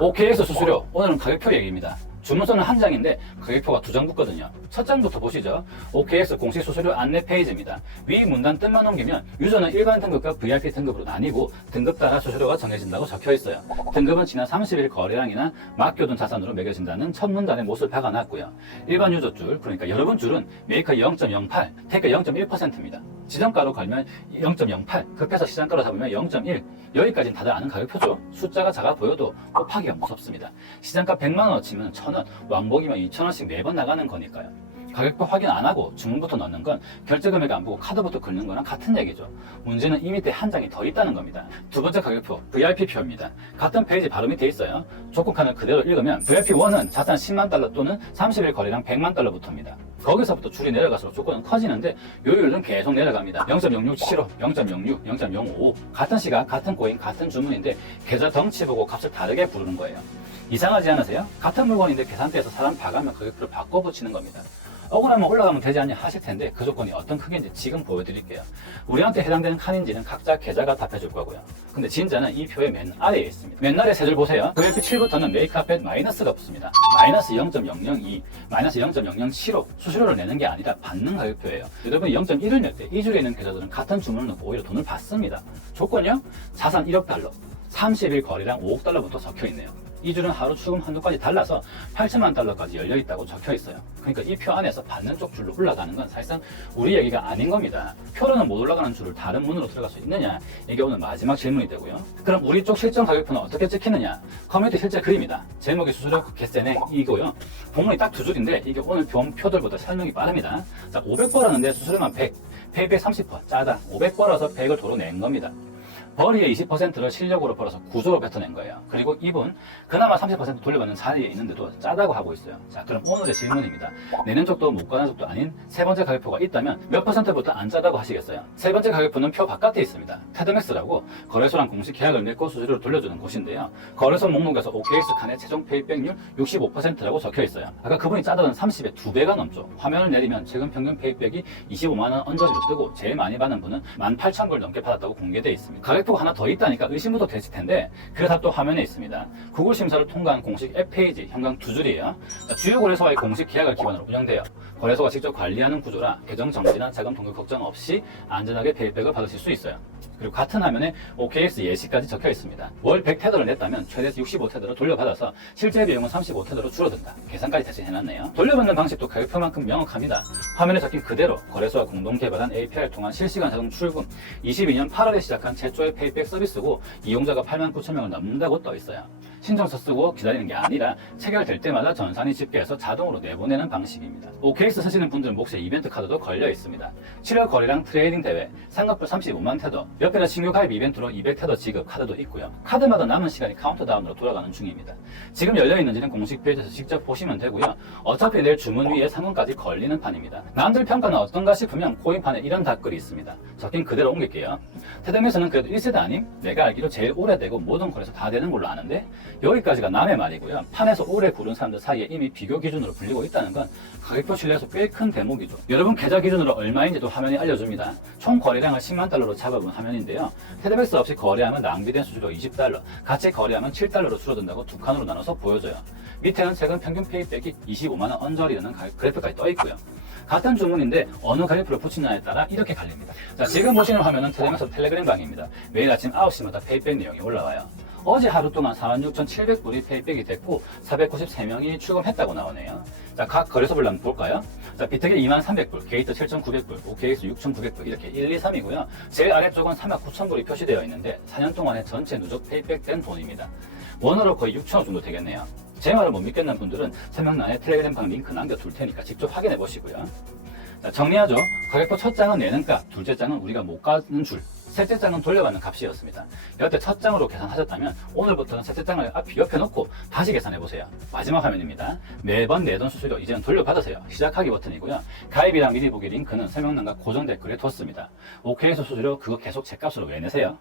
OKX 수수료, 오늘은 가격표 얘기입니다. 주문서는 한 장인데 가격표가 두 장 붙거든요. 첫 장부터 보시죠. OKX 공식 수수료 안내 페이지입니다. 위 문단 뜻만 넘기면 유저는 일반 등급과 VIP 등급으로 나뉘고 등급 따라 수수료가 정해진다고 적혀 있어요. 등급은 지난 30일 거래량이나 맡겨둔 자산으로 매겨진다는 첫 문단에 못을 박아놨고요. 일반 유저 줄, 그러니까 여러분 줄은 메이커 0.08, 테이크 0.1%입니다. 지정가로 걸면 0.08, 급해서 시장가로 잡으면 0.1. 여기까지는 다들 아는 가격표죠. 숫자가 작아 보여도 곱하기가 무섭습니다. 시장가 100만원 치면 1000원, 왕복이면 2000원씩 매번 나가는 거니까요. 가격표 확인 안 하고 주문부터 넣는 건 결제 금액 안 보고 카드부터 긁는 거랑 같은 얘기죠. 문제는 이 밑에 한 장이 더 있다는 겁니다. 두 번째 가격표, VIP표입니다. 같은 페이지 바로 밑에 있어요. 조건칸을 그대로 읽으면 VIP1은 자산 10만 달러 또는 30일 거래량 100만 달러부터입니다. 거기서부터 줄이 내려갈수록 조건은 커지는데 요율은 계속 내려갑니다. 0.0675, 0.06, 0.05 같은 시각, 같은 코인, 같은 주문인데 계좌 덩치 보고 값을 다르게 부르는 거예요. 이상하지 않으세요? 같은 물건인데 계산대에서 사람 봐가며 가격표를 바꿔 붙이는 겁니다. 억울하면 올라가면 되지 않냐 하실 텐데 그 조건이 어떤 크기인지 지금 보여드릴게요. 우리한테 해당되는 칸인지는 각자 계좌가 답해줄 거고요. 근데 진짜는 이 표의 맨 아래에 있습니다. 맨 아래 세 줄 보세요. VIP 7부터는 메이크 앞에 마이너스가 붙습니다. 마이너스 0.002, 마이너스 0.0075 수수료를 내는 게 아니라 받는 가격표예요. 여러분이 0.1을 낼 때 이 줄에 있는 계좌들은 같은 주문을 넣고 오히려 돈을 받습니다. 조건이요? 자산 1억 달러, 30일 거래량 5억 달러부터 적혀 있네요. 이 줄은 하루 추금 한도까지 달라서 8천만 달러까지 열려있다고 적혀 있어요. 그러니까 이 표 안에서 받는 쪽 줄로 올라가는 건 사실상 우리 얘기가 아닌 겁니다. 표로는 못 올라가는 줄을 다른 문으로 들어갈 수 있느냐? 이게 오늘 마지막 질문이 되고요. 그럼 우리 쪽 실전 가격표는 어떻게 찍히느냐? 커뮤니티 실제 그림이다. 제목이 수수료 개세냉이고요. 본문이 딱 두 줄인데 이게 오늘 본 표들보다 설명이 빠릅니다. 자, 500벌었는데 수수료만 100, 페이백 30%, 짜다. 500벌어서 100을 도로 낸 겁니다. 벌이의 20%를 실력으로 벌어서 구조로 뱉어낸 거예요. 그리고 이분 그나마 30% 돌려받는 사이에 있는데도 짜다고 하고 있어요. 자, 그럼 오늘의 질문입니다. 내는 쪽도 못 가는 쪽도 아닌 세 번째 가격표가 있다면 몇 %부터 안 짜다고 하시겠어요? 세 번째 가격표는 표 바깥에 있습니다. 테드맥스라고 거래소랑 공식 계약을 맺고 수수료를 돌려주는 곳인데요. 거래소 목록에서 OKX 칸에 최종 페이백률 65%라고 적혀 있어요. 아까 그분이 짜다는 30의 2배가 넘죠. 화면을 내리면 최근 평균 페이백이 25만원 언저리로 뜨고 제일 많이 받는 분은 18,000불 넘게 받았다고 공개되어 있습니다. 가격표가 하나 더 있다니까 의심부터 되실 텐데 그 답도 화면에 있습니다. 구글 심사를 통과한 공식 앱 페이지 현강 두 줄이에요. 주요 거래소와의 공식 계약을 기반으로 운영돼요. 거래소가 직접 관리하는 구조라 계정 정지나 자금 동결 걱정 없이 안전하게 페이백을 받으실 수 있어요. 그리고 같은 화면에 OKX 예시까지 적혀 있습니다. 월 100테더를 냈다면 최대 65테더를 돌려받아서 실제 비용은 35테더로 줄어든다. 계산까지 다시 해놨네요. 돌려받는 방식도 가격표만큼 명확합니다. 화면에 적힌 그대로 거래소와 공동 개발한 API를 통한 실시간 자동 출금, 22년 8월에 시작한 최초의 페이백 서비스고 이용자가 89,000명을 넘는다고 떠 있어요. 신청서 쓰고 기다리는 게 아니라 체결될 때마다 전산이 집계해서 자동으로 내보내는 방식입니다. OKX 쓰시는 분들 몫에 이벤트 카드도 걸려 있습니다. 7월 거래량 트레이딩 대회, 상각별 35만 테더, 옆에는 신규 가입 이벤트로 200테더 지급 카드도 있고요. 카드마다 남은 시간이 카운트다운으로 돌아가는 중입니다. 지금 열려있는지는 공식 페이지에서 직접 보시면 되고요. 어차피 내일 주문 위에 상금까지 걸리는 판입니다. 남들 평가는 어떤가 싶으면 코인판에 이런 답글이 있습니다. 적힌 그대로 옮길게요. 테드맥스는 그래도 1세대 아님? 내가 알기로 제일 오래되고 모든 거래소 다 되는 걸로 아는데 여기까지가 남의 말이고요. 판에서 오래 구른 사람들 사이에 이미 비교 기준으로 불리고 있다는 건 가격표 신뢰에서 꽤 큰 대목이죠. 여러분 계좌 기준으로 얼마인지도 화면이 알려줍니다. 총 거래량을 10만 달러로 잡아본 화면인데요. 테드맥스 없이 거래하면 낭비된 수수료 20달러, 같이 거래하면 7달러로 줄어든다고 두 칸으로 나눠서 보여줘요. 밑에는 최근 평균 페이백이 25만원 언저리라는 그래프까지 떠 있고요. 같은 주문인데 어느 가격표를 붙이느냐에 따라 이렇게 갈립니다. 자, 지금 보시는 화면은 테드맥스 텔레그램 방입니다. 매일 아침 9시마다 페이백 내용이 올라와요. 어제 하루 동안 46,700불이 페이백이 됐고 493명이 출금했다고 나오네요. 자, 각 거래소별로 한번 볼까요? 자, 비트게 23,300불, 게이트 7,900불, OKX 6,900불 이렇게 1, 2, 3이고요. 제일 아래쪽은 39,000불이 표시되어 있는데 4년 동안에 전체 누적 페이백된 돈입니다. 원으로 거의 6천원 정도 되겠네요. 제 말을 못 믿겠는 분들은 설명란에 텔레그램 방 링크 남겨둘 테니까 직접 확인해 보시고요. 자, 정리하죠. 가격표 첫 장은 내는 값, 둘째 장은 우리가 못 가는 줄, 셋째 장은 돌려받는 값이었습니다. 여태 첫 장으로 계산하셨다면 오늘부터는 셋째 장을 앞 옆에 놓고 다시 계산해보세요. 마지막 화면입니다. 매번 내던 수수료 이제는 돌려받으세요. 시작하기 버튼이고요. 가입이랑 미리 보기 링크는 설명란과 고정 댓글에 뒀습니다. OKX 수수료 그거 계속 제 값으로 왜 내세요?